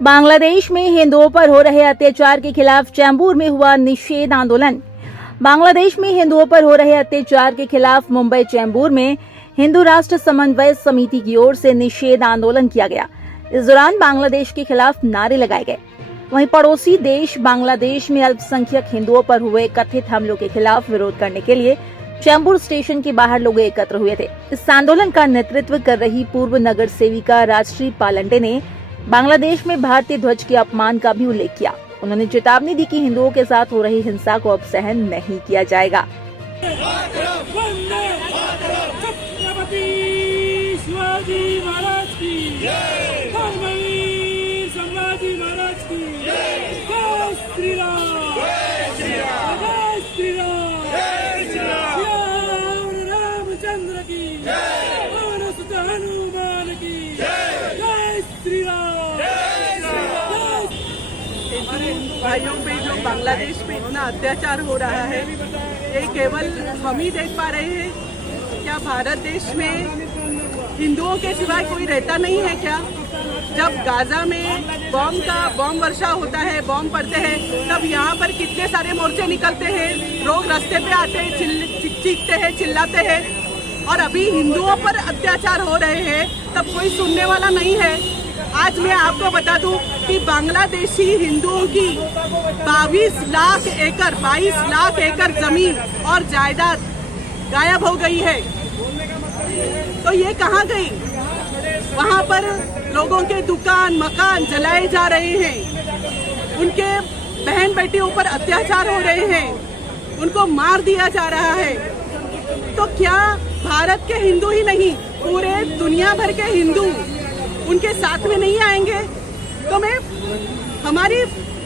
बांग्लादेश में हिंदुओं पर हो रहे अत्याचार के खिलाफ चैम्बूर में हुआ निषेध आंदोलन। बांग्लादेश में हिंदुओं पर हो रहे अत्याचार के खिलाफ मुंबई चैम्बूर में हिंदू राष्ट्र समन्वय समिति की ओर से निषेध आंदोलन किया गया। इस दौरान बांग्लादेश के खिलाफ नारे लगाए गए। वहीं पड़ोसी देश बांग्लादेश में अल्पसंख्यक हिंदुओं पर हुए कथित हमलों के खिलाफ विरोध करने के लिए चैम्बूर स्टेशन के बाहर लोग एकत्र हुए थे। इस आंदोलन का नेतृत्व कर रही पूर्व नगर सेविका राजश्री पालंडे ने बांग्लादेश में भारतीय ध्वज के अपमान का भी उल्लेख किया। उन्होंने चेतावनी दी कि हिंदुओं के साथ हो रही हिंसा को अब सहन नहीं किया जाएगा। भाइयों पे जो बांग्लादेश में इतना अत्याचार हो रहा है, ये केवल हम ही देख पा रहे हैं क्या? भारत देश में हिंदुओं के सिवाय कोई रहता नहीं है क्या? जब गाजा में बॉम्ब वर्षा होता है, बॉम्ब पड़ते हैं, तब यहाँ पर कितने सारे मोर्चे निकलते हैं, लोग रास्ते पे आते हैं, चीखते हैं, चिल्लाते हैं। और अभी हिंदुओं पर अत्याचार हो रहे हैं तब कोई सुनने वाला नहीं है। आज मैं आपको बता दूं कि बांग्लादेशी हिंदुओं की 22 लाख एकड़ जमीन और जायदाद गायब हो गई है। तो ये कहाँ गई? वहाँ पर लोगों के दुकान मकान जलाए जा रहे हैं, उनके बहन बेटियों पर अत्याचार हो रहे हैं, उनको मार दिया जा रहा है। तो क्या भारत के हिंदू ही नहीं, पूरे दुनिया भर के हिंदू उनके साथ में नहीं आएंगे? तो मैं हमारी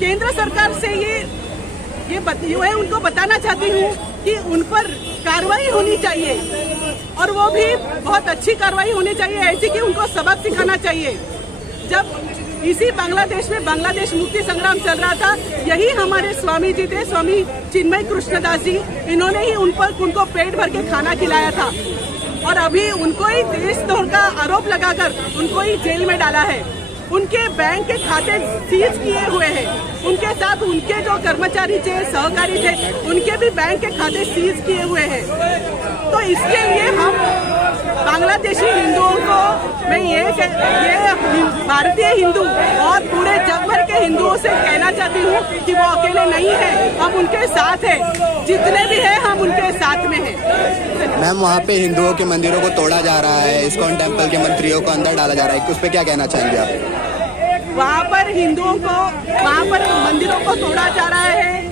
केंद्र सरकार से ये उनको बताना चाहती हूँ कि उन पर कार्रवाई होनी चाहिए, और वो भी बहुत अच्छी कार्रवाई होनी चाहिए, ऐसी कि उनको सबक सिखाना चाहिए। जब इसी बांग्लादेश में बांग्लादेश मुक्ति संग्राम चल रहा था, यही हमारे स्वामी जी थे, स्वामी चिन्मय कृष्णदास जी, इन्होंने ही उनको पेट भर के खाना खिलाया था। और अभी उनको ही देशद्रोह का आरोप लगाकर उनको ही जेल में डाला है। उनके बैंक के खाते सीज किए हुए हैं, उनके साथ उनके जो कर्मचारी थे, सहकारी थे, उनके भी बैंक के खाते सीज किए हुए हैं। तो इसके लिए हम बांग्लादेशी हिंदुओं को मैं ये भारतीय हिंदू और पूरे जग भर के हिंदुओं से कहना चाहती हूँ कि वो अकेले नहीं है, हम उनके साथ हैं, जितने भी हैं हम उनके साथ में हैं। मैम, वहाँ पे हिंदुओं के मंदिरों को तोड़ा जा रहा है, इस्कॉन टेम्पल के मंत्रियों को अंदर डाला जा रहा है, उस पर क्या कहना चाहेंगे आप? वहाँ पर हिंदुओं को, वहाँ पर मंदिरों को तोड़ा जा रहा है,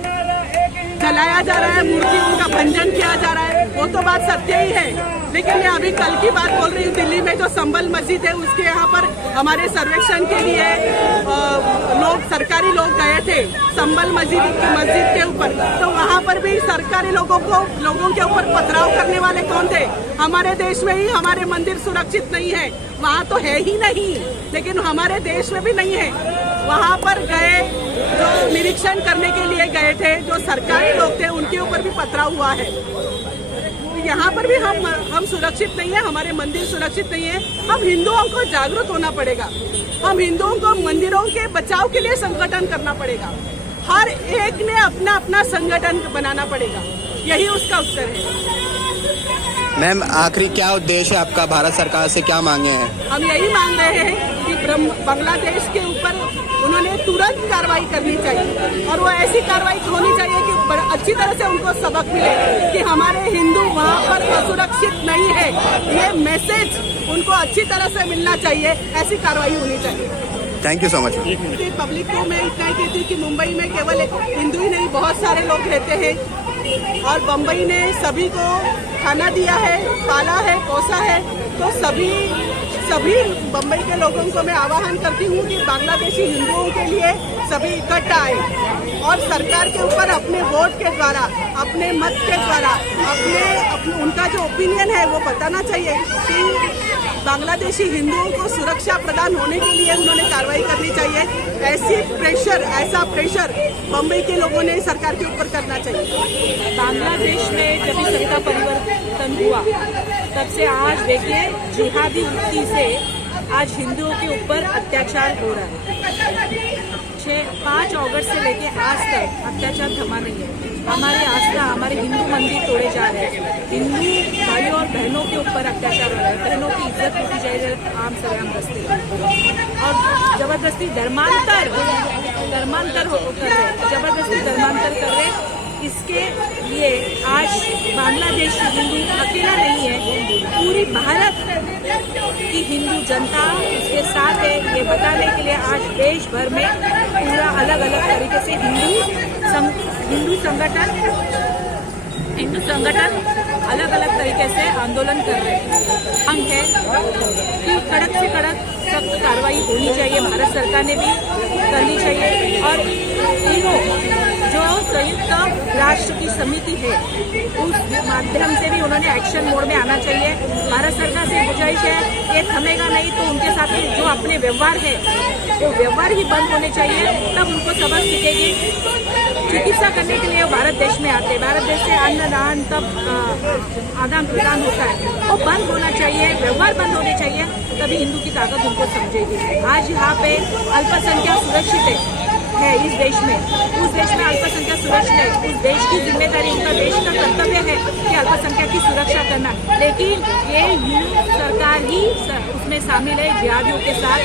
जलाया जा रहा है, मूर्तियों का भंजन किया जा रहा है, वो तो बात सत्य ही है। लेकिन मैं अभी कल की बात बोल रही हूँ, दिल्ली में जो संबल मस्जिद है उसके यहाँ पर हमारे सर्वेक्षण के लिए सरकारी लोग गए थे संबल मस्जिद के ऊपर। तो वहाँ पर भी सरकारी लोगों के ऊपर पथराव करने वाले कौन थे? हमारे देश में ही हमारे मंदिर सुरक्षित नहीं है, वहाँ तो है ही नहीं, लेकिन हमारे देश में भी नहीं है। वहाँ पर गए जो निरीक्षण करने के लिए गए थे, जो सरकारी लोग थे, उनके ऊपर भी पथराव हुआ है। यहाँ पर भी हम सुरक्षित नहीं है, हमारे मंदिर सुरक्षित नहीं है। हम हिंदुओं को जागरूक होना पड़ेगा, हम हिंदुओं को मंदिरों के बचाव के लिए संगठन करना पड़ेगा। हर एक ने अपना अपना संगठन बनाना पड़ेगा, यही उसका उत्तर है। मैम, आखिरी क्या उद्देश्य है आपका? भारत सरकार से क्या मांगे हैं? हम यही मांग रहे हैं कि बांग्लादेश के ऊपर उन्होंने तुरंत कार्रवाई करनी चाहिए, और वो ऐसी कार्रवाई होनी चाहिए कि अच्छी तरह से उनको सबक मिले कि हमारे हिंदू वहाँ पर असुरक्षित नहीं है। ये मैसेज उनको अच्छी तरह से मिलना चाहिए, ऐसी कार्रवाई होनी चाहिए। Thank you so much. Public को मैं इतना ही कहती हूँ कि मुंबई में केवल हिंदू ही नहीं, बहुत सारे लोग रहते हैं, और बम्बई ने सभी को खाना दिया है, पाला है, पोसा है। तो सभी बम्बई के लोगों को मैं आह्वान करती हूँ कि बांग्लादेशी हिंदुओं के लिए सभी इकट्ठा आए, और सरकार के ऊपर अपने वोट के द्वारा, अपने मत के द्वारा, उनका जो ओपिनियन है वो बताना चाहिए कि बांग्लादेशी हिंदुओं को सुरक्षा प्रदान होने के लिए उन्होंने कार्रवाई करनी चाहिए। ऐसा प्रेशर बम्बई के लोगों ने सरकार के ऊपर करना चाहिए। बांग्लादेश में जब सत्ता परिवर्तन हुआ तब से आज देखिए जिहादी वृत्ति से आज हिंदुओं के ऊपर अत्याचार हो रहा है। 5 अगस्त से लेके आज तक अत्याचार थमा नहीं है। हमारे आस्था, हमारे हिंदू मंदिर तोड़े जा रहे हैं, हिंदू भाइयों और बहनों के ऊपर अत्याचार हो रहा है, बहनों की इज्जत लूटी जा रही है आम सरेआम रस्ते और जबरदस्ती धर्मांतर कर रहे, जबरदस्ती धर्मांतर कर रहे। इसके लिए आज बांग्लादेश के हिंदू अकेला नहीं है, पूरी भारत की हिंदू जनता उसके साथ है। ये बताने के लिए आज देश भर में पूरा अलग अलग तरीके से हिंदू संगठन अलग अलग तरीके से आंदोलन कर रहे हैं। हम है कि कड़क से कड़क सख्त कार्रवाई होनी चाहिए, भारत सरकार ने भी करनी चाहिए और तीनों जो संयुक्त राष्ट्र की समिति है उस माध्यम से भी उन्होंने एक्शन मोड में आना चाहिए। भारत सरकार से गुजारिश है, ये थमेगा नहीं तो उनके साथ जो अपने व्यवहार है वो व्यवहार ही बंद होने चाहिए, तब उनको सबक सीखेगी। चिकित्सा करने के लिए भारत देश में आते हैं, भारत देश से अन्न दान तब आदान प्रदान होता है, वो बंद होना चाहिए, व्यवहार बंद होने चाहिए, तभी हिंदू की ताकत उनको समझेगी। आज यहाँ पे अल्पसंख्यक सुरक्षित है इस देश में, उस देश में अल्पसंख्यक सुरक्षित है, उस देश की जिम्मेदारी, उनका देश का कर्तव्य है कि अल्पसंख्यक की सुरक्षा करना, लेकिन ये यूं सरकार ही उसमें शामिल है जिहादियों के साथ।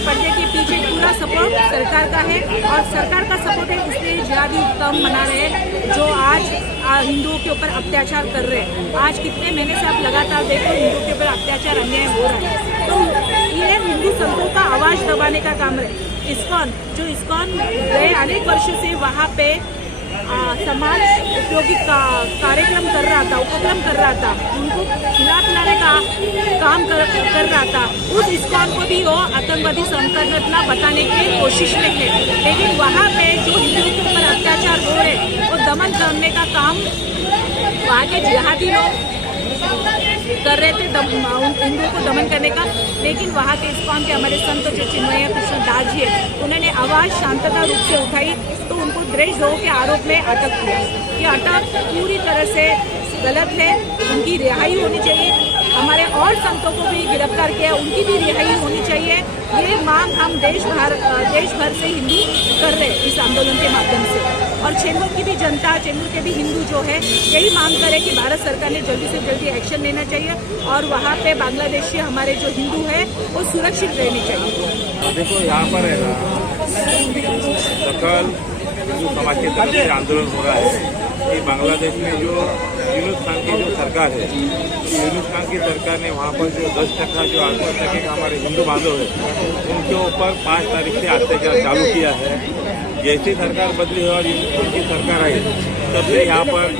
पर्दे के पीछे पूरा सपोर्ट सरकार का है और सरकार का सपोर्ट है, इसलिए जिहादी कम मना रहे हैं जो आज हिंदुओं के ऊपर अत्याचार कर रहे हैं। आज कितने महीने से आप लगातार देखो हिंदुओं के ऊपर अत्याचार अन्याय हो रहा है, तो ये हिंदू संतों का आवाज दबाने का काम है। इस्कॉन गए अनेक वर्षों से वहाँ पे समाज उपयोगी कार्यक्रम कर रहा था, उपक्रम कर रहा था, उनको खिलाने का काम कर रहा था। उस इस्कॉन को भी वो आतंकवादी संगठन बताने की कोशिश में है, लेकिन वहाँ पे जो हिंदुओं के ऊपर अत्याचार हो रहे वो दमन करने का काम वहाँ के जिहादी लोग कर रहे थे, हिंदुओं को दमन करने का। लेकिन वहाँ के इस्कॉन के हमारे संत जो चिन्मय कृष्ण दास जी है, उन्होंने आवाज़ शांतता रूप से उठाई तो उनको देशद्रोह के आरोप में अटक किया। ये अटक पूरी तरह से गलत है, उनकी रिहाई होनी चाहिए। हमारे और संतों को भी गिरफ्तार किया, उनकी भी रिहाई होनी चाहिए। ये मांग हम देश भर से हिंदू कर रहे हैं इस आंदोलन के माध्यम से। और चेंबूर की भी जनता, चेंबूर के भी हिंदू जो है यही मांग करे कि भारत सरकार ने जल्दी से जल्दी एक्शन लेना चाहिए और वहाँ पे बांग्लादेशी हमारे जो हिंदू है वो सुरक्षित रहने चाहिए। देखो यहाँ पर है ना, सकल हिंदू समाज के तरफ से आंदोलन हो रहा है कि बांग्लादेश में जो यूनुस खान की जो सरकार है, यूनुस खान की सरकार ने वहाँ पर जो 10% जो अल्पसंख्यक हमारे हिंदू बांधव है उनके ऊपर 5 तारीख से अत्याचार चालू किया है। जैसी सरकार बदली है और उनकी सरकार आई तब से यहाँ पर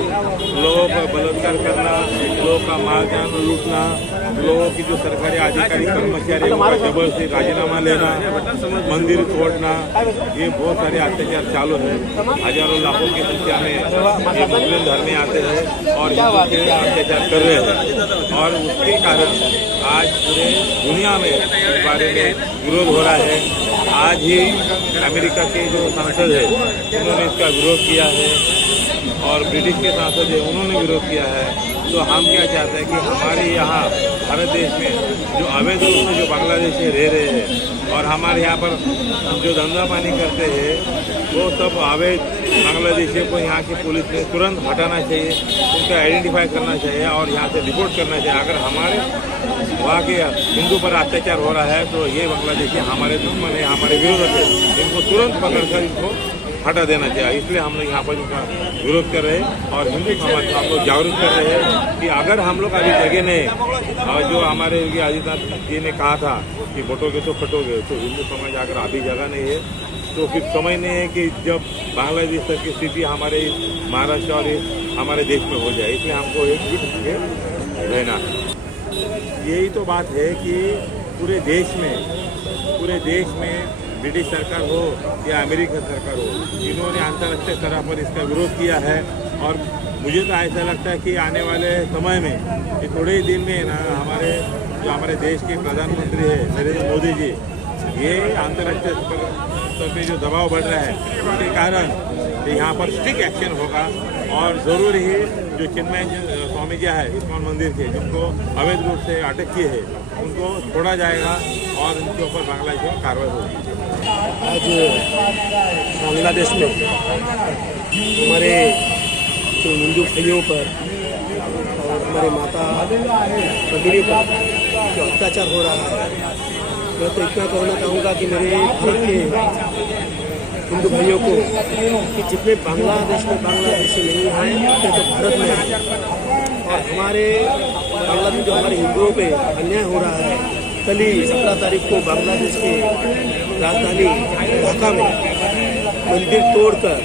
लोगों पर बलात्कार करना, लोगों का माल जान लूटना, लोगों की जो सरकारी अधिकारी कर्मचारी उनका जबरदस्ती राजीनामा लेना, मंदिर तोड़ना, ये बहुत सारे अत्याचार चालू है। हजारों लाखों की संख्या में ये मुस्लिम धर्मी आते हैं और हिंदू के अत्याचार कर रहे हैं और उसके कारण आज पूरे दुनिया में इस बारे में विरोध हो रहा है। आज ही अमेरिका के जो सांसद है उन्होंने इसका विरोध किया है और ब्रिटिश के सांसद है उन्होंने विरोध किया है। तो हम क्या चाहते हैं कि हमारे यहाँ भारत देश में जो अवैध रूप से जो बांग्लादेश से रह रहे हैं और हमारे यहाँ पर जो धंधा पानी करते हैं वो सब अवैध बांग्लादेशियों को यहाँ की पुलिस ने तुरंत हटाना चाहिए, उनका आइडेंटिफाई करना चाहिए और यहाँ से रिपोर्ट करना चाहिए। अगर हमारे वहाँ के हिंदू पर अत्याचार हो रहा है तो ये बांग्लादेशी हमारे दुश्मन है, हमारे विरोधक है, इनको तुरंत पकड़कर इनको हटा देना चाहिए। इसलिए हम लोग यहाँ पर इनका विरोध कर रहे हैं और हिंदू समाज को हम लोग जागरूक कर रहे हैं कि अगर हम लोग अभी जगह नहीं और जो हमारे योगी आदित्यनाथ जी ने कहा था कि बटोगे तो कटोगे, तो हिंदू समाज अगर अभी जगह नहीं है तो फिर समय नहीं है कि जब बांग्लादेश तक की स्थिति हमारे महाराष्ट्र और हमारे देश में हो जाए। इसलिए हमको एकजुट रहना है। यही तो बात है कि पूरे देश में ब्रिटिश सरकार हो या अमेरिकन सरकार हो, इन्होंने अंतर्राष्ट्रीय स्तर पर इसका विरोध किया है और मुझे तो ऐसा लगता है कि आने वाले समय में ये थोड़े ही दिन में ना हमारे देश के प्रधानमंत्री है नरेंद्र मोदी जी, ये अंतर्राष्ट्रीय स्तर पे जो दबाव बढ़ रहा है उसके कारण यहाँ पर स्ट्रिक्ट एक्शन होगा और ज़रूर ही जो चिन्मय स्वामी जी है इस्कॉन मंदिर के जिनको अवैध रूप से अटक किए हैं उनको छोड़ा जाएगा और उनके ऊपर बांग्लादेश में कार्रवाई होगी। आज बांग्लादेश में हमारे जो हिंदू भाइयों पर और हमारे माता भगिनी पर जो अत्याचार हो रहा है, मैं तो इतना कहना चाहूँगा कि मेरे भारत के हिंदू भाइयों को कि जितने बांग्लादेश में बांग्लादेशी नहीं हैं उतने तो भारत में हैं। और हमारे बांग्लादेश जो हमारे हिंदुओं पे अन्याय हो रहा है, कल ही 17 तारीख को बांग्लादेश की राजधानी ढाका में मंदिर तोड़कर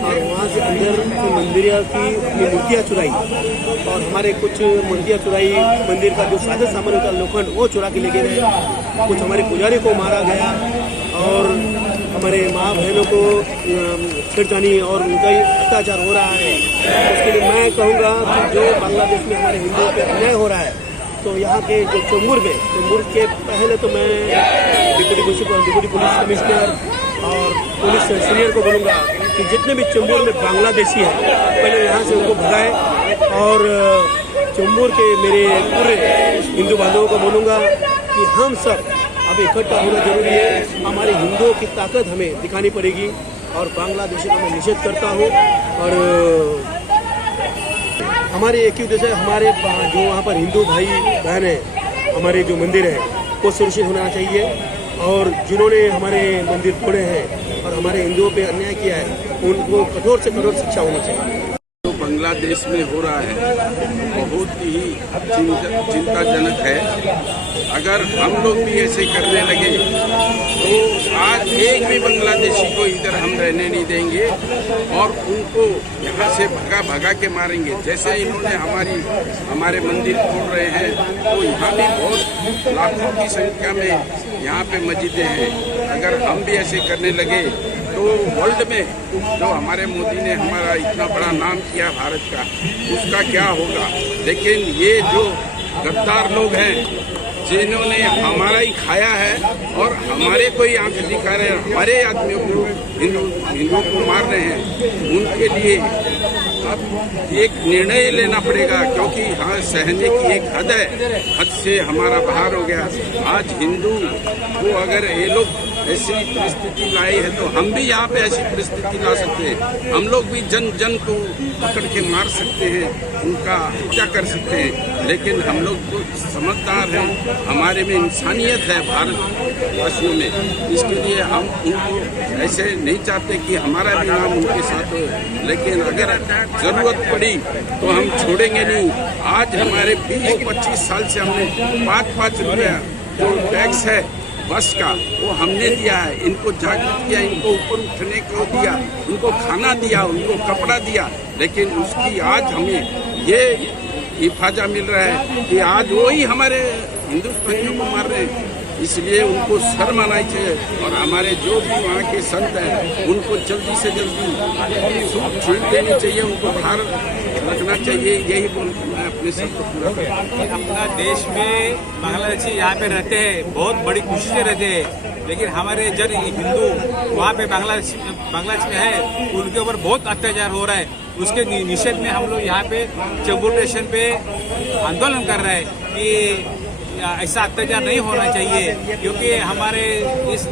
और वहाँ से अंदर की मंदिर की मूर्तियाँ चुराई और हमारे कुछ मूर्तियाँ चुराई, मंदिर का जो साजन सामान होता लोखंड वो चुरा के ले गए, कुछ हमारे पुजारी को मारा गया और हमारे माँ बहनों को छेड़खानी और उनका ही अत्याचार हो रहा है। उसके लिए मैं कहूँगा कि जो बांग्लादेश में हमारे हिंदुओं पर अन्याय हो रहा है, तो यहाँ के जो चेंबूर के पहले तो मैं डिप्टी पुलिस कमिश्नर और पुलिस सीनियर को बोलूँगा कि जितने भी चेंबूर में बांग्लादेशी हैं पहले यहाँ से उनको भगाए और चेंबूर के मेरे पूरे हिंदू बांधवों को बोलूँगा कि हम सब अब इकट्ठा होना जरूरी है। हमारे हिंदुओं की ताकत हमें दिखानी पड़ेगी और बांग्लादेशी का मैं निषेध करता हूँ। और हमारे एक ही उद्देश्य है, हमारे जो वहाँ पर हिंदू भाई बहन है, हमारे जो मंदिर है वो सुरक्षित होना चाहिए और जिन्होंने हमारे मंदिर तोड़े हैं और हमारे हिंदुओं पे अन्याय किया है उनको कठोर से कठोर शिक्षा होनी चाहिए। जो बांग्लादेश में हो रहा है बहुत ही चिंताजनक है। अगर हम लोग भी ऐसे करने लगे तो आज एक भी बांग्लादेशी को इधर हम रहने नहीं देंगे और उनको यहाँ से भगा के मारेंगे। जैसे इन्होंने हमारे मंदिर तोड़ रहे हैं तो यहाँ भी बहुत लाखों की संख्या में यहाँ पे मस्जिदें हैं। अगर हम भी ऐसे करने लगे तो वर्ल्ड में जो हमारे मोदी ने हमारा इतना बड़ा नाम किया भारत का, उसका क्या होगा। लेकिन ये जो गद्दार लोग हैं जिन्होंने हमारा ही खाया है और हमारे को ही आंख दिखा रहे हैं, हमारे आदमियों को हिंदुओं को मार रहे हैं, उनके लिए अब एक निर्णय लेना पड़ेगा क्योंकि हाँ सहने की एक हद है, हद से हमारा बाहर हो गया। आज हिंदू को अगर ये लोग ऐसी परिस्थिति लाई है तो हम भी यहाँ पे ऐसी परिस्थिति ला सकते हैं। हम लोग भी जन को पकड़ के मार सकते हैं, उनका हत्या कर सकते हैं। लेकिन हम लोग तो समझदार हैं, हमारे में इंसानियत है भारतवासियों में। इसके लिए हम उनको ऐसे नहीं चाहते कि हमारा भी नाम उनके साथ हो। लेकिन अगर जरूरत पड़ी तो हम छोड़ेंगे नहीं। आज हमारे 20-25 साल से हमने 5-5 रुपया जो टैक्स है बस का वो हमने दिया है, इनको जागृत किया, इनको ऊपर उठने को दिया, उनको खाना दिया, उनको कपड़ा दिया। लेकिन उसकी आज हमें ये हिफाजा मिल रहा है कि आज वो ही हमारे हिंदुस्तानियों को मार रहे हैं। इसलिए उनको शर्म आना चाहिए और हमारे जो भी वहाँ के संत हैं उनको जल्दी से जल्दी छूट देनी चाहिए, उनको बाहर रखना चाहिए। यही बोल मैं अपने सब को पूरा करता। अपना देश में बांग्लादेशी यहाँ पे रहते हैं, बहुत बड़ी खुशी से रहते हैं, लेकिन हमारे जन हिंदू वहाँ पे बांग्लादेश में है, उनके ऊपर बहुत अत्याचार हो रहा है। उसके निषेध में हम लोग यहाँ पे चेंबूर स्टेशन पे आंदोलन कर रहे हैं कि ऐसा अत्याचार नहीं होना चाहिए, क्योंकि हमारे इस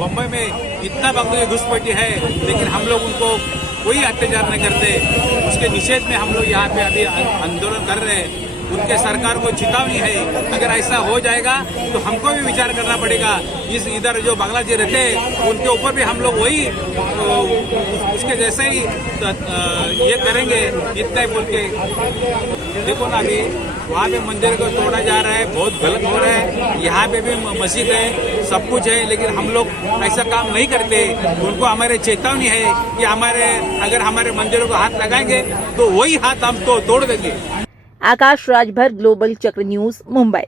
बम्बई में इतना बांग्लादेशी घुसपैठी है लेकिन हम लोग उनको कोई अत्याचार नहीं करते। उसके निषेध में हम लोग यहाँ पे अभी आंदोलन कर रहे हैं। उनके सरकार को चेतावनी है, अगर ऐसा हो जाएगा तो हमको भी विचार करना पड़ेगा। इस इधर जो बांग्लादेशी रहते हैं उनके ऊपर भी हम लोग वही उसके जैसे ही ये करेंगे, इतना ही बोल के। देखो ना अभी वहाँ पे मंदिर को तोड़ा जा रहा है, बहुत गलत हो रहा है। यहाँ पे भी मस्जिद है, सब कुछ है, लेकिन हम लोग ऐसा काम नहीं करते। उनको हमारे चेतावनी है कि अगर हमारे मंदिरों को हाथ लगाएंगे तो वही हाथ हम तो तोड़ देंगे। आकाश राजभर, ग्लोबल चक्र न्यूज, मुंबई।